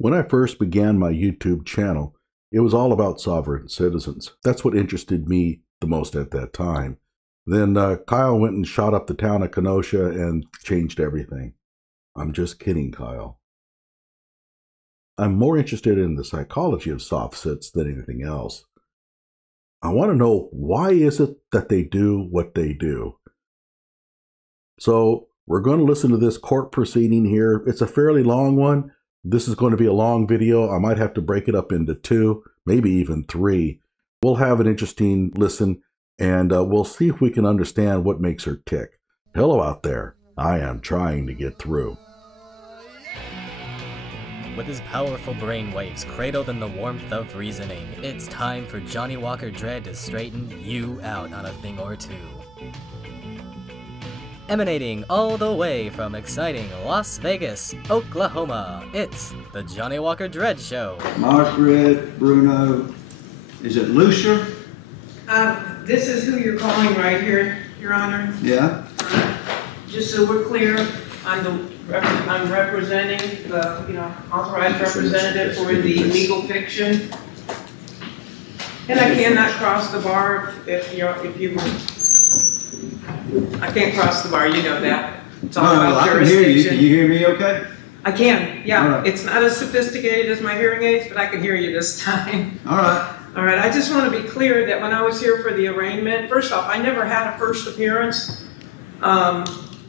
When I first began my YouTube channel, it was all about sovereign citizens. That's what interested me the most at that time. Then Kyle went and shot up the town of Kenosha and changed everything. I'm just kidding, Kyle. I'm more interested in the psychology of soft sits than anything else. I want to know, why is it that they do what they do? So we're going to listen to this court proceeding here. It's a fairly long one. This is going to be a long video. I might have to break it up into 2, maybe even 3. We'll have an interesting listen, and we'll see if we can understand what makes her tick. Hello out there. I am trying to get through. With his powerful brainwaves cradled in the warmth of reasoning, it's time for Johnny Walker Dredd to straighten you out on a thing or two. Emanating all the way from exciting Las Vegas, Oklahoma, it's the Johnny Walker Dredd Show. Margaret, Bruno, is it Lucia? This is who you're calling right here, Your Honor. Yeah. Just so we're clear, I'm representing the authorized representative for the legal fiction, and I cannot cross the bar if you. I can't cross the bar. You know that. It's all about I can hear you. Can you hear me okay? I can. Yeah. Right. It's not as sophisticated as my hearing aids, but I can hear you this time. All right. All right. I just want to be clear that when I was here for the arraignment, first off, I never had a first appearance.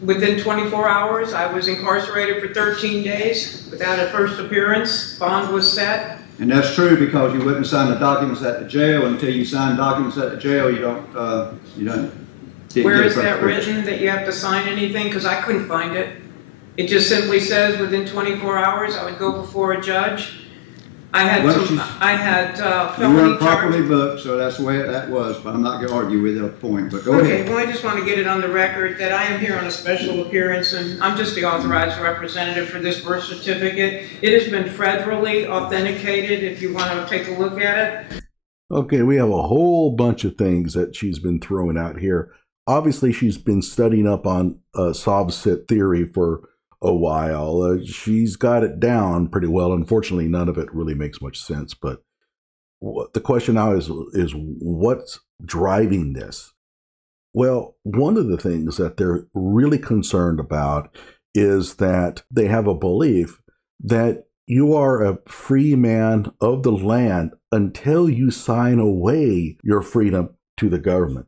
Within 24 hours, I was incarcerated for 13 days without a first appearance. Bond was set. And that's true because you wouldn't sign the documents at the jail. Until you sign documents at the jail, you don't. Where is that written that you have to sign anything? Because I couldn't find it. It just simply says within 24 hours I would go before a judge. I had you weren't properly booked, so that's the way that was. But I'm not going to argue with your point. But go ahead. Okay. Well, I just want to get it on the record that I am here on a special appearance, and I'm just the authorized representative for this birth certificate. It has been federally authenticated. If you want to take a look at it. Okay, we have a whole bunch of things that she's been throwing out here. Obviously, she's been studying up on sob sit theory for a while. She's got it down pretty well. Unfortunately, none of it really makes much sense. But the question now is what's driving this? Well, one of the things that they're really concerned about is that they have a belief that you are a free man of the land until you sign away your freedom to the government.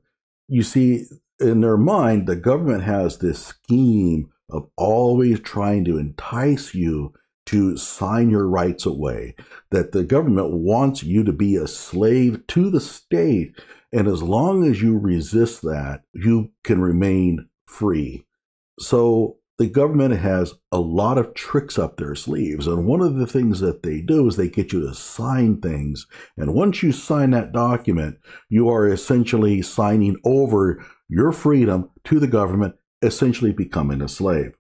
You see, in their mind, the government has this scheme of always trying to entice you to sign your rights away, that the government wants you to be a slave to the state, and as long as you resist that, you can remain free. So the government has a lot of tricks up their sleeves, and one of the things that they do is they get you to sign things, and once you sign that document, you are essentially signing over your freedom to the government, essentially becoming a slave.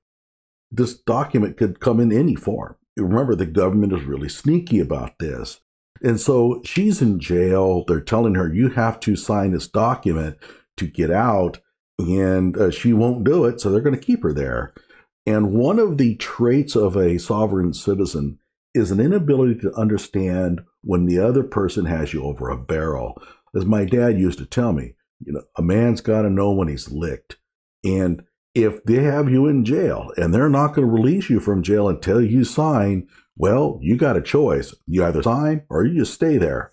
This document could come in any form. Remember, the government is really sneaky about this. And so she's in jail. They're telling her, you have to sign this document to get out, and she won't do it, so they're going to keep her there. And one of the traits of a sovereign citizen is an inability to understand when the other person has you over a barrel. As my dad used to tell me, a man's got to know when he's licked. And if they have you in jail and they're not going to release you from jail until you sign, well, you got a choice. You either sign or you just stay there.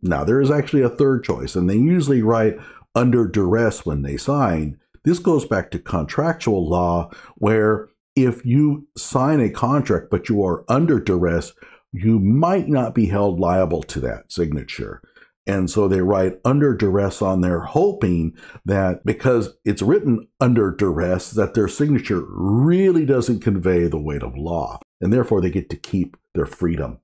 Now, there is actually a third choice, and they usually write under duress when they sign. This goes back to contractual law, where if you sign a contract but you are under duress, you might not be held liable to that signature. And so they write under duress on there, hoping that because it's written under duress, that their signature really doesn't convey the weight of law, and therefore they get to keep their freedom.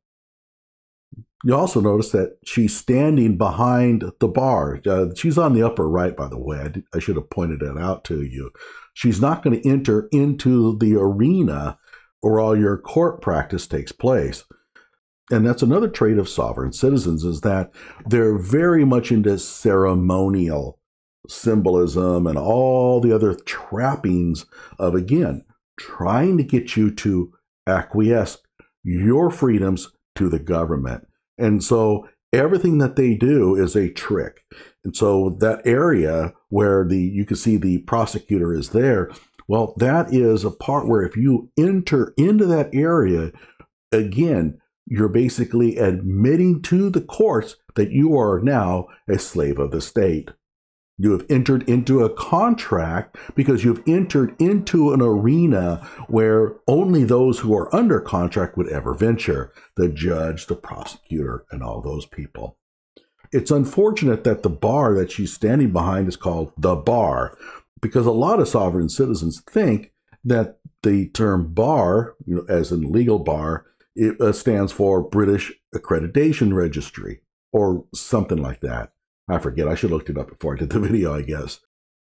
You also notice that she's standing behind the bar. She's on the upper right, by the way. I should have pointed that out to you. She's not going to enter into the arena where all your court practice takes place. And that's another trait of sovereign citizens, is that they're very much into ceremonial symbolism and all the other trappings of, again, trying to get you to acquiesce, your freedoms to the government. And so everything that they do is a trick. And so that area where you can see the prosecutor is there, well, that is a part where if you enter into that area, again, you're basically admitting to the courts that you are now a slave of the state. You have entered into a contract because you've entered into an arena where only those who are under contract would ever venture, the judge, the prosecutor, and all those people. It's unfortunate that the bar that she's standing behind is called the bar, because a lot of sovereign citizens think that the term bar, as in legal bar, it stands for British Accreditation Registry or something like that. I forget. I should have looked it up before I did the video, I guess.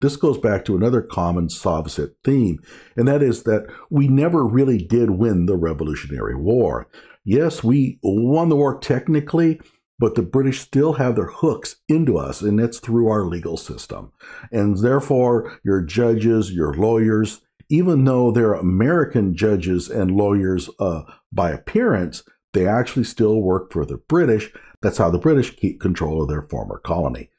This goes back to another common Soviet theme, and that is that we never really did win the Revolutionary War. Yes, we won the war technically, but the British still have their hooks into us, and it's through our legal system. And therefore, your judges, your lawyers, even though they're American judges and lawyers by appearance, they actually still work for the British. That's how the British keep control of their former colony.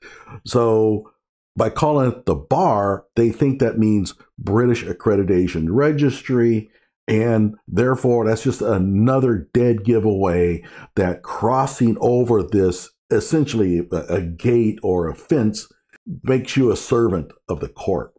So by calling it the bar, they think that means British Accreditation Registry, and therefore that's just another dead giveaway that crossing over this, essentially a gate or a fence, makes you a servant of the court.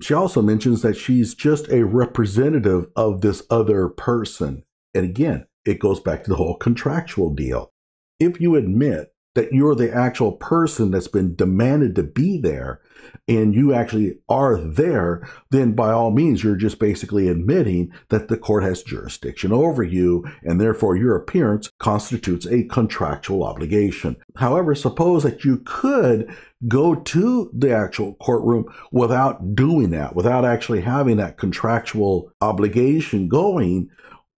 She also mentions that she's just a representative of this other person. And again, it goes back to the whole contractual deal. If you admit that you're the actual person that's been demanded to be there, and you actually are there, then by all means, you're just basically admitting that the court has jurisdiction over you, and therefore your appearance constitutes a contractual obligation. However, suppose that you could go to the actual courtroom without doing that, without actually having that contractual obligation going,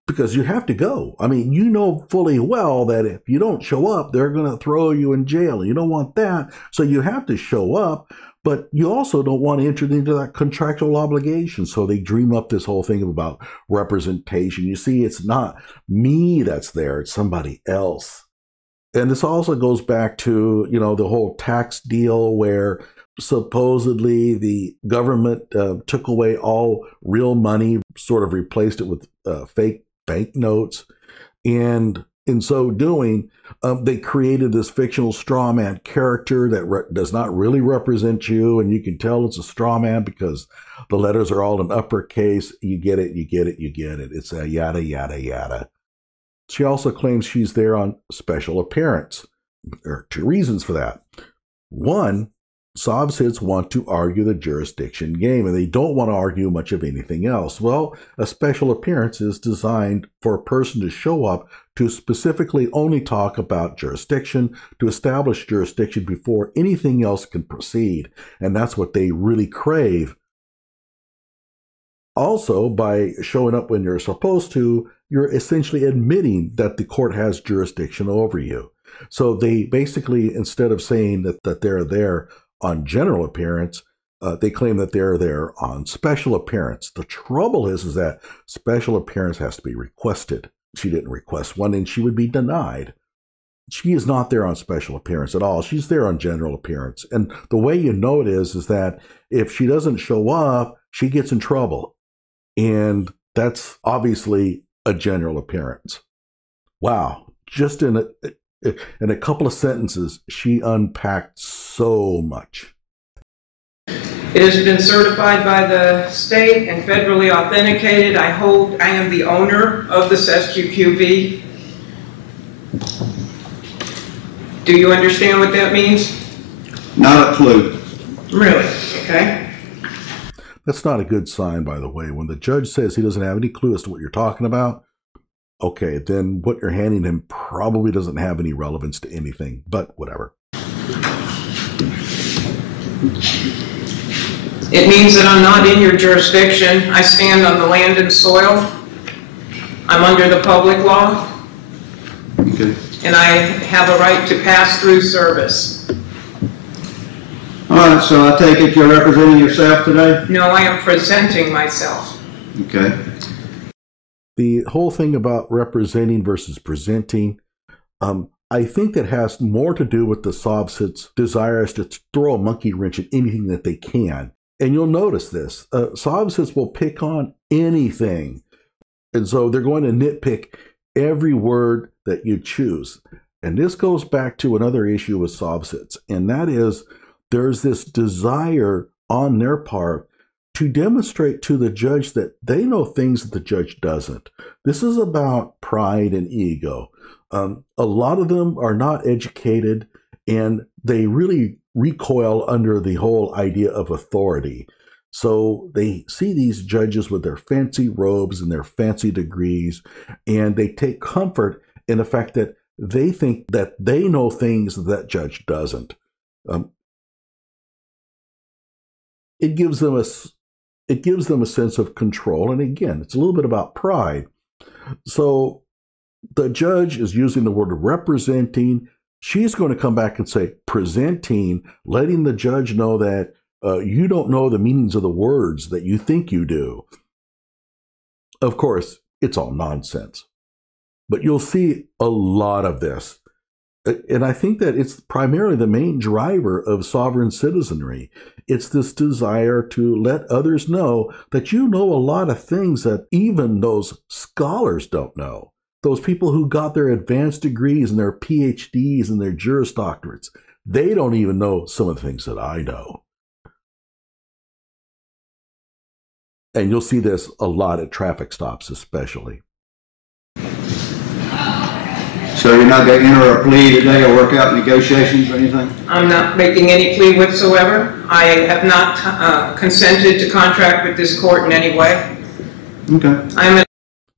because you have to go. I mean, you know fully well that if you don't show up, they're going to throw you in jail. You don't want that. So you have to show up, but you also don't want to enter into that contractual obligation. So they dream up this whole thing about representation. You see, it's not me that's there, it's somebody else. And this also goes back to, the whole tax deal where supposedly the government took away all real money, sort of replaced it with fake banknotes, and in so doing, they created this fictional straw man character that does not really represent you, and you can tell it's a straw man because the letters are all in uppercase. You get it, you get it, you get it. It's a yada, yada, yada. She also claims she's there on special appearance. There are two reasons for that. One, Sovsids want to argue the jurisdiction game, and they don't want to argue much of anything else. Well, a special appearance is designed for a person to show up to specifically only talk about jurisdiction, to establish jurisdiction before anything else can proceed, and that's what they really crave. Also, by showing up when you're supposed to, you're essentially admitting that the court has jurisdiction over you. So they basically, instead of saying that they're there on general appearance, they claim that they're there on special appearance. The trouble is that special appearance has to be requested. She didn't request one, and she would be denied. She is not there on special appearance at all. She's there on general appearance. And the way you know it is that if she doesn't show up, she gets in trouble. And that's obviously a general appearance. Wow. Just in a couple of sentences, she unpacked so much. It has been certified by the state and federally authenticated. I am the owner of the SQQV. Do you understand what that means? Not a clue. Really? Okay. That's not a good sign, by the way. When the judge says he doesn't have any clue as to what you're talking about, okay, then what you're handing him probably doesn't have any relevance to anything, but whatever. It means that I'm not in your jurisdiction. I stand on the land and soil. I'm under the public law. Okay. And I have a right to pass through service. All right, so I take it you're representing yourself today? No, I am presenting myself. Okay. The whole thing about representing versus presenting, I think that has more to do with the Sovsits' desires to throw a monkey wrench at anything that they can. And you'll notice this. Sovsits will pick on anything. And so they're going to nitpick every word that you choose. And this goes back to another issue with Sovsits, and that is there's this desire on their part to demonstrate to the judge that they know things that the judge doesn't. This is about pride and ego. A lot of them are not educated, and they really recoil under the whole idea of authority. So they see these judges with their fancy robes and their fancy degrees, and they take comfort in the fact that they think that they know things that judge doesn't. It gives them a sense of control, and again, it's a little bit about pride. So the judge is using the word representing. She's going to come back and say presenting, letting the judge know that you don't know the meanings of the words that you think you do. Of course, it's all nonsense. But you'll see a lot of this. And I think that it's primarily the main driver of sovereign citizenry. It's this desire to let others know that you know a lot of things that even those scholars don't know. Those people who got their advanced degrees and their PhDs and their Juris Doctorates, they don't even know some of the things that I know. And you'll see this a lot at traffic stops especially. So you're not going to enter a plea today or work out negotiations or anything? I'm not making any plea whatsoever. I have not consented to contract with this court in any way. Okay.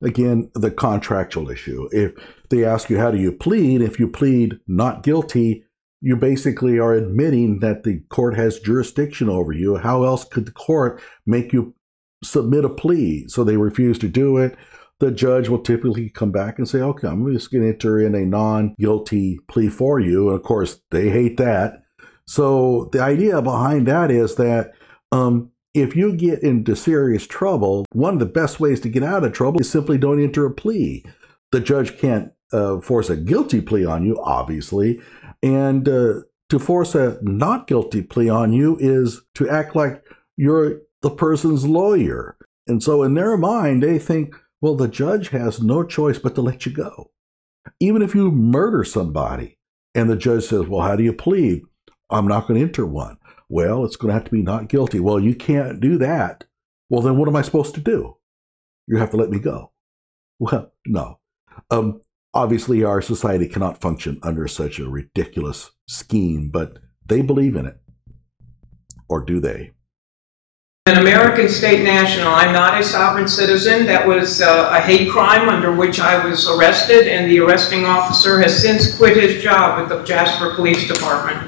Again, the contractual issue. If they ask you how do you plead, if you plead not guilty, you basically are admitting that the court has jurisdiction over you. How else could the court make you submit a plea? So they refuse to do it. The judge will typically come back and say, okay, I'm just going to enter in a non-guilty plea for you. And of course, they hate that. So the idea behind that is that if you get into serious trouble, one of the best ways to get out of trouble is simply don't enter a plea. The judge can't force a guilty plea on you, obviously. And to force a not guilty plea on you is to act like you're the person's lawyer. And so in their mind, they think, well, the judge has no choice but to let you go. Even if you murder somebody and the judge says, well, how do you plead? I'm not going to enter one. Well, it's going to have to be not guilty. Well, you can't do that. Well, then what am I supposed to do? You have to let me go. Well, no. Obviously, our society cannot function under such a ridiculous scheme, but they believe in it. Or do they? An American state national. I'm not a sovereign citizen. That was a hate crime under which I was arrested, and the arresting officer has since quit his job with the Jasper Police Department.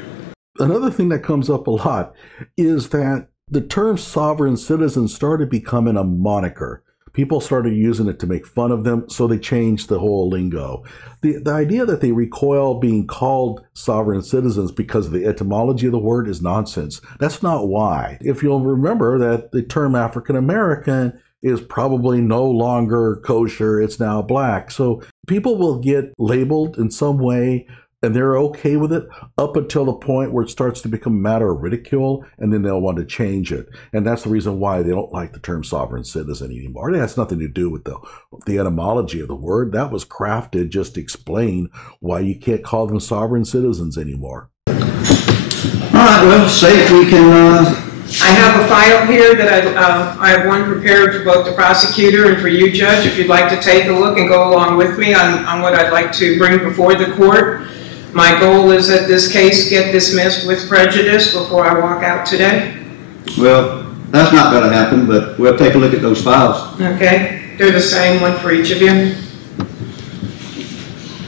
Another thing that comes up a lot is that the term sovereign citizen started becoming a moniker. People started using it to make fun of them, so they changed the whole lingo. The idea that they recoil being called sovereign citizens because of the etymology of the word is nonsense. That's not why. If you'll remember that the term African American is probably no longer kosher, it's now black. So people will get labeled in some way, and they're okay with it up until the point where it starts to become a matter of ridicule, and then they'll want to change it. And that's the reason why they don't like the term sovereign citizen anymore. It has nothing to do with the etymology of the word. That was crafted just to explain why you can't call them sovereign citizens anymore. All right, well, see if we can... I have a file here that I have one prepared for both the prosecutor and for you, Judge, if you'd like to take a look and go along with me on what I'd like to bring before the court. My goal is that this case get dismissed with prejudice before I walk out today. Well, that's not going to happen, but we'll take a look at those files. Okay, they're the same, one for each of you.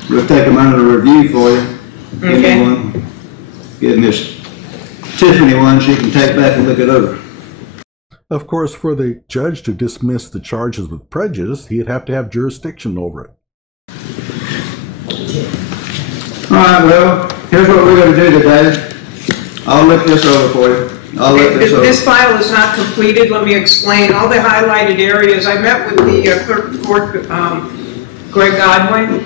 We'll take them under review for you. Okay. Give Miss Tiffany one she can take back and look it over. Of course, for the judge to dismiss the charges with prejudice, he'd have to have jurisdiction over it. All right, well, here's what we're going to do today. I'll look this over for you. I'll let this over. This file is not completed. Let me explain. All the highlighted areas, I met with the clerk of court, Greg Godwin,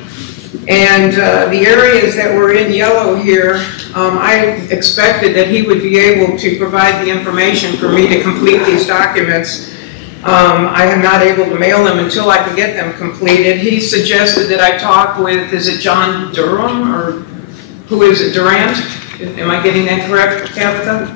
and the areas that were in yellow here, I expected that he would be able to provide the information for me to complete these documents. I am not able to mail them until I can get them completed. He suggested that I talk with, is it John Durham, or who is it, Durant? Am I getting that correct, Tabitha?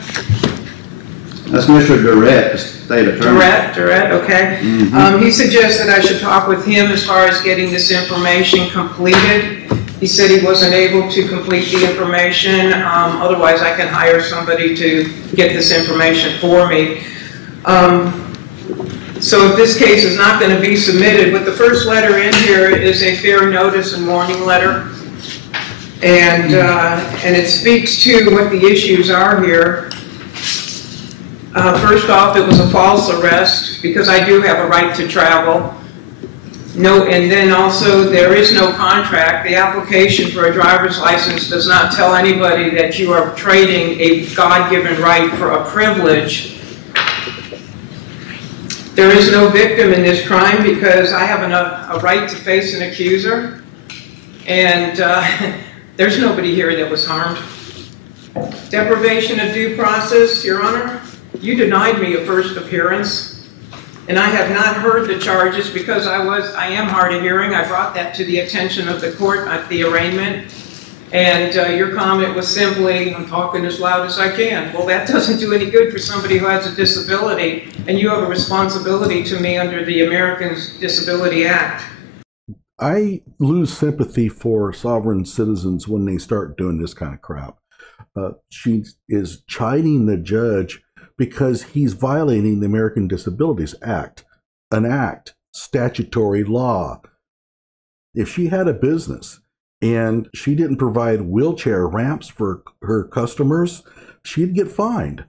That's Mr. Durrett, the state attorney. Durrett, okay. Mm-hmm. He suggested I should talk with him as far as getting this information completed. He said he wasn't able to complete the information. Otherwise, I can hire somebody to get this information for me. So if this case is not going to be submitted, but the first letter in here is a fair notice and warning letter. And it speaks to what the issues are here. First off, it was a false arrest because I do have a right to travel. No, and then also there is no contract. The application for a driver's license does not tell anybody that you are trading a God-given right for a privilege. There is no victim in this crime because I have a right to face an accuser, and there's nobody here that was harmed. Deprivation of due process, Your Honor. You denied me a first appearance, and I have not heard the charges because I am hard of hearing. I brought that to the attention of the court at the arraignment, and your comment was simply, I'm talking as loud as I can. Well, that doesn't do any good for somebody who has a disability, and you have a responsibility to me under the Americans with Disabilities Act. I lose sympathy for sovereign citizens when they start doing this kind of crap. She is chiding the judge because he's violating the American Disabilities Act, an act, statutory law. If she had a business and she didn't provide wheelchair ramps for her customers, she'd get fined.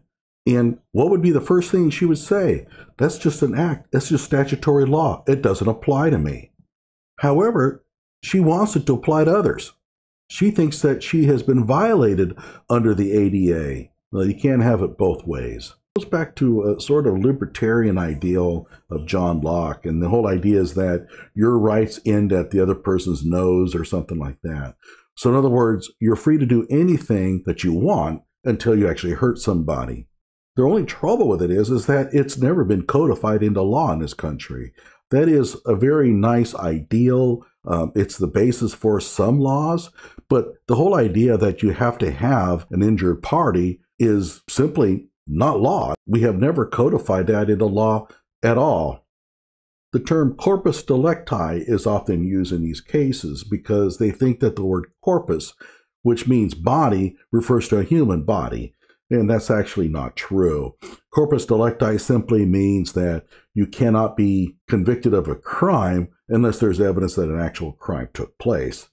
And what would be the first thing she would say? That's just an act. That's just statutory law. It doesn't apply to me. However, she wants it to apply to others. She thinks that she has been violated under the ADA. Well, you can't have it both ways. It goes back to a sort of libertarian ideal of John Locke, and the whole idea is that your rights end at the other person's nose or something like that. So in other words, you're free to do anything that you want until you actually hurt somebody. The only trouble with it is that it's never been codified into law in this country. That is a very nice ideal. It's the basis for some laws, but the whole idea that you have to have an injured party is simply not law. We have never codified that into law at all. The term corpus delicti is often used in these cases because they think that the word corpus, which means body, refers to a human body. And that's actually not true. Corpus delicti simply means that you cannot be convicted of a crime unless there's evidence that an actual crime took place.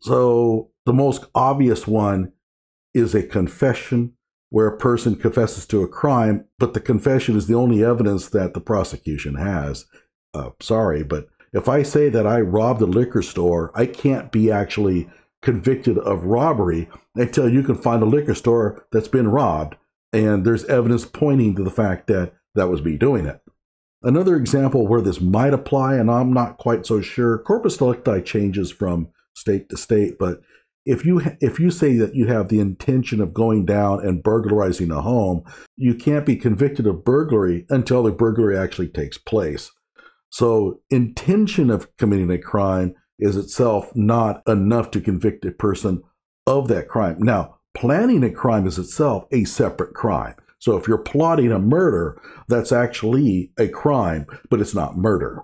So the most obvious one is a confession, where a person confesses to a crime, but the confession is the only evidence that the prosecution has. Sorry, but if I say that I robbed a liquor store, I can't be actually convicted of robbery until you can find a liquor store that's been robbed, and there's evidence pointing to the fact that that was me doing it. Another example where this might apply, and I'm not quite so sure, corpus delicti changes from state to state, but if you say that you have the intention of going down and burglarizing a home, you can't be convicted of burglary until the burglary actually takes place. So intention of committing a crime is itself not enough to convict a person of that crime. Now, planning a crime is itself a separate crime. So if you're plotting a murder, that's actually a crime, but it's not murder.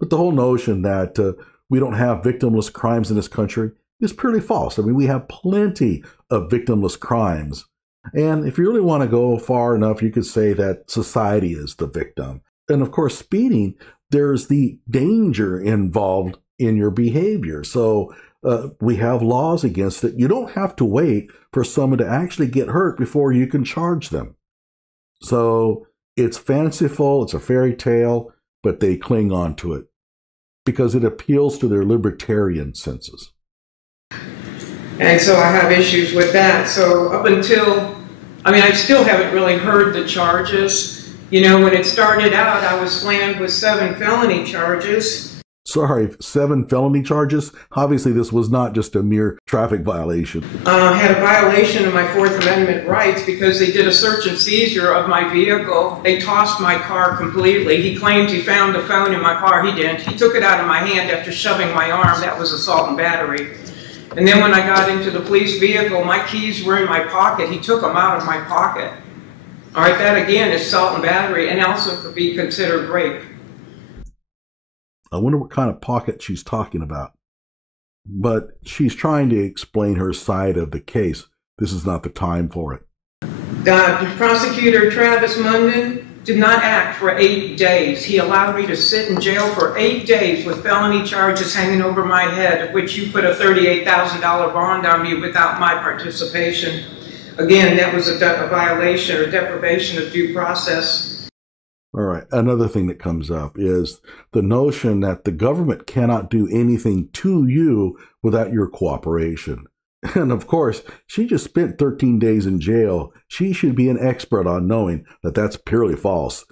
But the whole notion that we don't have victimless crimes in this country is purely false. I mean, we have plenty of victimless crimes. And if you really want to go far enough, you could say that society is the victim. And of course, speeding, there's the danger involved in your behavior. So we have laws against it. You don't have to wait for someone to actually get hurt before you can charge them. So it's fanciful, it's a fairy tale, but they cling on to it because it appeals to their libertarian senses. And so I have issues with that. So up until, I mean, I still haven't really heard the charges. You know, when it started out, I was slammed with 7 felony charges. Sorry, 7 felony charges? Obviously, this was not just a mere traffic violation. I had a violation of my Fourth Amendment rights because they did a search and seizure of my vehicle. They tossed my car completely. He claimed he found the phone in my car. He didn't. He took it out of my hand after shoving my arm. That was assault and battery. And then when I got into the police vehicle, my keys were in my pocket. He took them out of my pocket. All right, that again is assault and battery and also could be considered rape. I wonder what kind of pocket she's talking about. But she's trying to explain her side of the case. This is not the time for it. Prosecutor Travis Munden did not act for 8 days. He allowed me to sit in jail for 8 days with felony charges hanging over my head, of which you put a $38,000 bond on me without my participation. Again, that was a violation or deprivation of due process. All right. Another thing that comes up is the notion that the government cannot do anything to you without your cooperation. And of course, she just spent 13 days in jail. She should be an expert on knowing that that's purely false.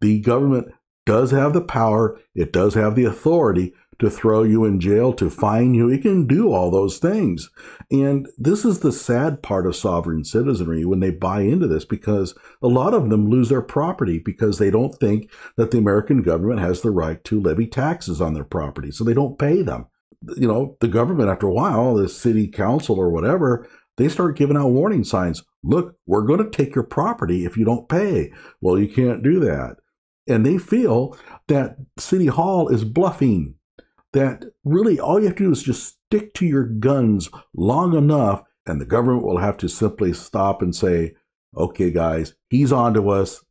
The government does have the power. It does have the authority to throw you in jail, to fine you. It can do all those things. And this is the sad part of sovereign citizenry when they buy into this, because a lot of them lose their property because they don't think that the American government has the right to levy taxes on their property. So they don't pay them. You know, the government, after a while, the city council or whatever, they start giving out warning signs. Look, we're going to take your property if you don't pay. Well, you can't do that. And they feel that City Hall is bluffing. That really all you have to do is just stick to your guns long enough, and the government will have to simply stop and say, okay, guys, he's on to us.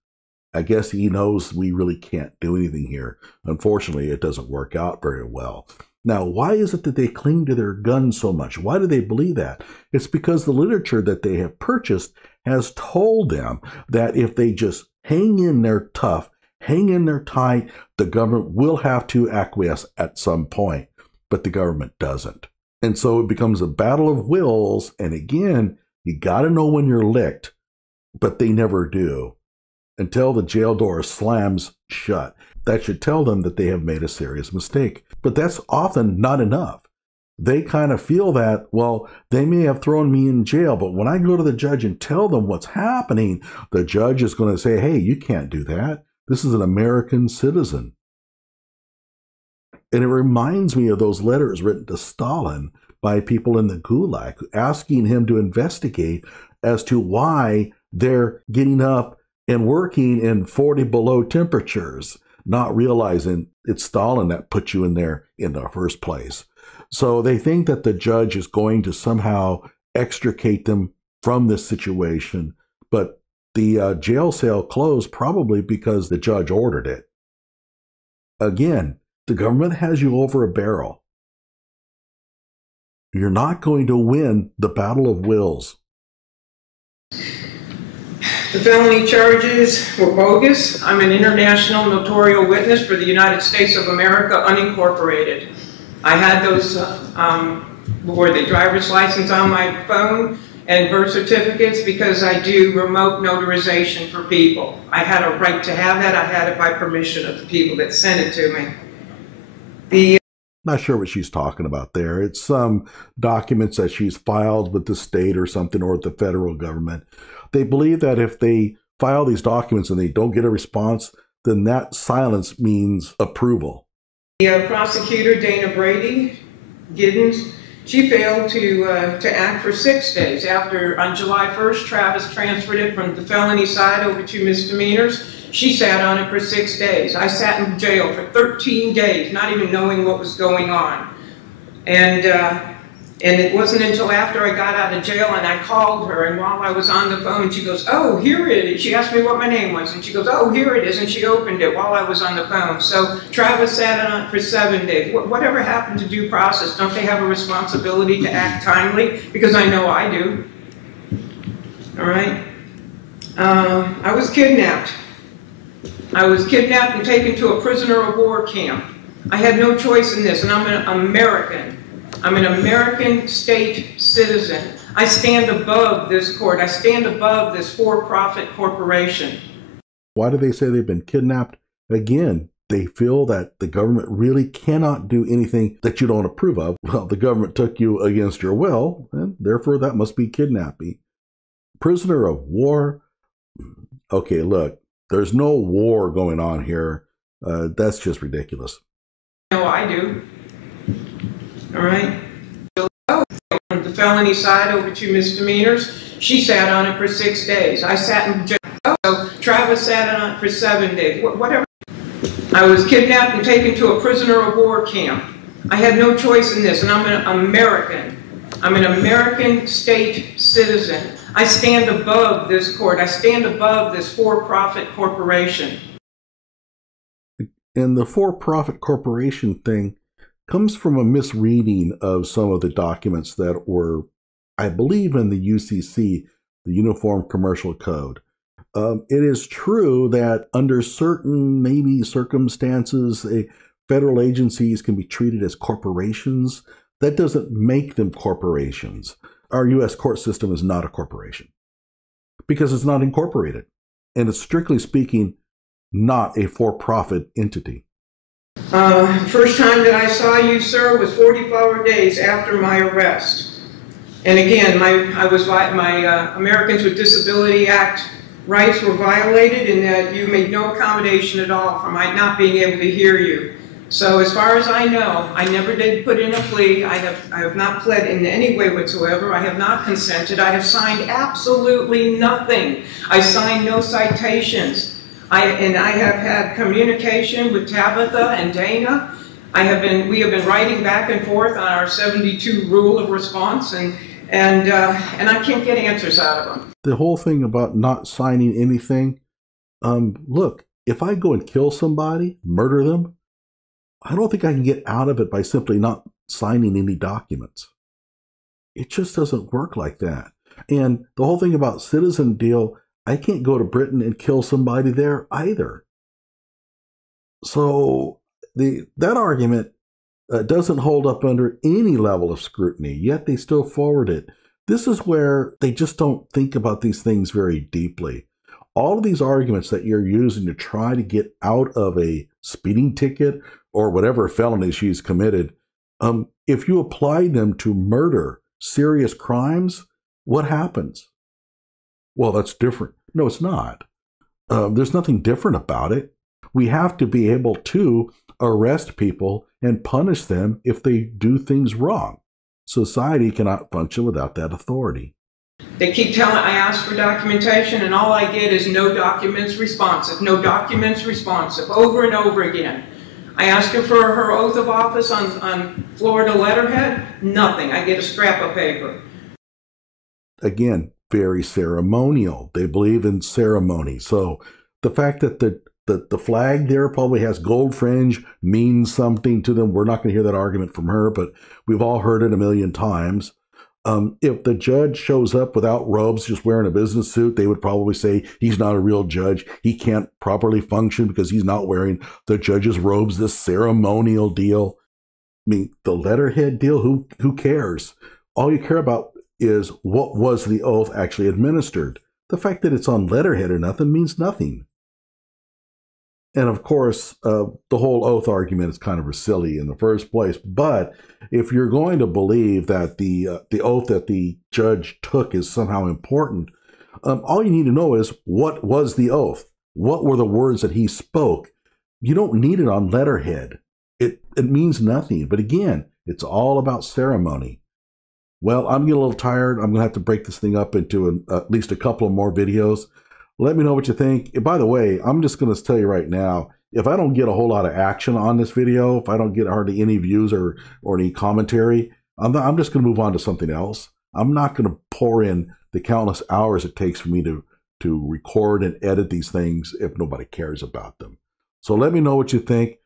I guess he knows we really can't do anything here. Unfortunately, it doesn't work out very well. Now, why is it that they cling to their guns so much? Why do they believe that? It's because the literature that they have purchased has told them that if they just hang in there tough, hang in there tight, the government will have to acquiesce at some point, but the government doesn't. And so it becomes a battle of wills. And again, you got to know when you're licked, but they never do until the jail door slams shut. That should tell them that they have made a serious mistake. But that's often not enough. They kind of feel that, well, they may have thrown me in jail, but when I go to the judge and tell them what's happening, the judge is going to say, hey, you can't do that. This is an American citizen. And it reminds me of those letters written to Stalin by people in the Gulag asking him to investigate as to why they're getting up and working in 40 below temperatures, not realizing it's Stalin that put you in there in the first place. So they think that the judge is going to somehow extricate them from this situation, but the jail cell closed probably because the judge ordered it. Again, the government has you over a barrel. You're not going to win the battle of wills. The felony charges were bogus. I'm an international notarial witness for the United States of America, unincorporated. I had those, driver's license on my phone and birth certificates because I do remote notarization for people. I had a right to have that. I had it by permission of the people that sent it to me. Not sure what she's talking about there. It's some documents that she's filed with the state or something, or with the federal government. They believe that if they file these documents and they don't get a response, then that silence means approval. The prosecutor, Dana Brady Giddens, she failed to act for 6 days. After, on July 1st, Travis transferred it from the felony side over to misdemeanors. She sat on it for 6 days. I sat in jail for 13 days, not even knowing what was going on. And it wasn't until after I got out of jail and I called her, and while I was on the phone, she goes, oh, here it is. She asked me what my name was, and she goes, oh, here it is, and she opened it while I was on the phone. So Travis sat on it for 7 days. Whatever happened to due process? Don't they have a responsibility to act timely? Because I know I do. All right? I was kidnapped. I was kidnapped and taken to a prisoner of war camp. I had no choice in this, and I'm an American. I'm an American state citizen. I stand above this court. I stand above this for-profit corporation. Why do they say they've been kidnapped? Again, they feel that the government really cannot do anything that you don't approve of. Well, the government took you against your will, and therefore that must be kidnapping. Prisoner of war? Okay, look, there's no war going on here. That's just ridiculous. No, I do. All right. The felony side over 2 misdemeanors. She sat on it for 6 days. I sat in jail. So Travis sat on it for 7 days. Whatever. I was kidnapped and taken to a prisoner of war camp. I had no choice in this, and I'm an American. I'm an American state citizen. I stand above this court. I stand above this for-profit corporation. And the for-profit corporation thing comes from a misreading of some of the documents that were, I believe, in the UCC, the Uniform Commercial Code. It is true that under certain maybe circumstances, federal agencies can be treated as corporations. That doesn't make them corporations. Our U.S. court system is not a corporation because it's not incorporated. And it's strictly speaking, not a for-profit entity. First time that I saw you, sir, was 44 days after my arrest. And again, my Americans with Disability Act rights were violated in that you made no accommodation at all for my not being able to hear you. So as far as I know, I never did put in a plea. I have not pled in any way whatsoever. I have not consented. I have signed absolutely nothing. I signed no citations. And I have had communication with Tabitha and Dana. We have been writing back and forth on our 72 rule of response, and I can't get answers out of them. The whole thing about not signing anything, look, if I go and kill somebody, murder them, I don't think I can get out of it by simply not signing any documents. It just doesn't work like that. And the whole thing about citizen deal, I can't go to Britain and kill somebody there either. So that argument doesn't hold up under any level of scrutiny, yet they still forward it. This is where they just don't think about these things very deeply. All of these arguments that you're using to try to get out of a speeding ticket or whatever felony she's committed, if you apply them to murder, serious crimes, what happens? Well, that's different. No, it's not. There's nothing different about it. We have to be able to arrest people and punish them if they do things wrong. Society cannot function without that authority. They keep telling, I ask for documentation, and all I get is no documents responsive, no documents responsive, over and over again. I ask her for her oath of office on Florida letterhead, nothing. I get a scrap of paper. Again, very ceremonial. They believe in ceremony. So the fact that the flag there probably has gold fringe means something to them. We're not going to hear that argument from her, but we've all heard it a million times. If the judge shows up without robes, just wearing a business suit, they would probably say he's not a real judge. He can't properly function because he's not wearing the judge's robes, this ceremonial deal. I mean, the letterhead deal, who cares? All you care about is what was the oath actually administered. The fact that it's on letterhead or nothing means nothing. And of course, the whole oath argument is kind of silly in the first place. But if you're going to believe that the oath that the judge took is somehow important, all you need to know is what was the oath? What were the words that he spoke? You don't need it on letterhead. It means nothing. But again, it's all about ceremony. Well, I'm getting a little tired. I'm going to have to break this thing up into at least a couple of more videos. Let me know what you think. And by the way, I'm just going to tell you right now, if I don't get a whole lot of action on this video, if I don't get hardly any views or any commentary, I'm just going to move on to something else. I'm not going to pour in the countless hours it takes for me to record and edit these things if nobody cares about them. So let me know what you think.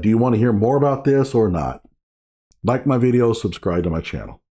Do you want to hear more about this or not? Like my video, subscribe to my channel.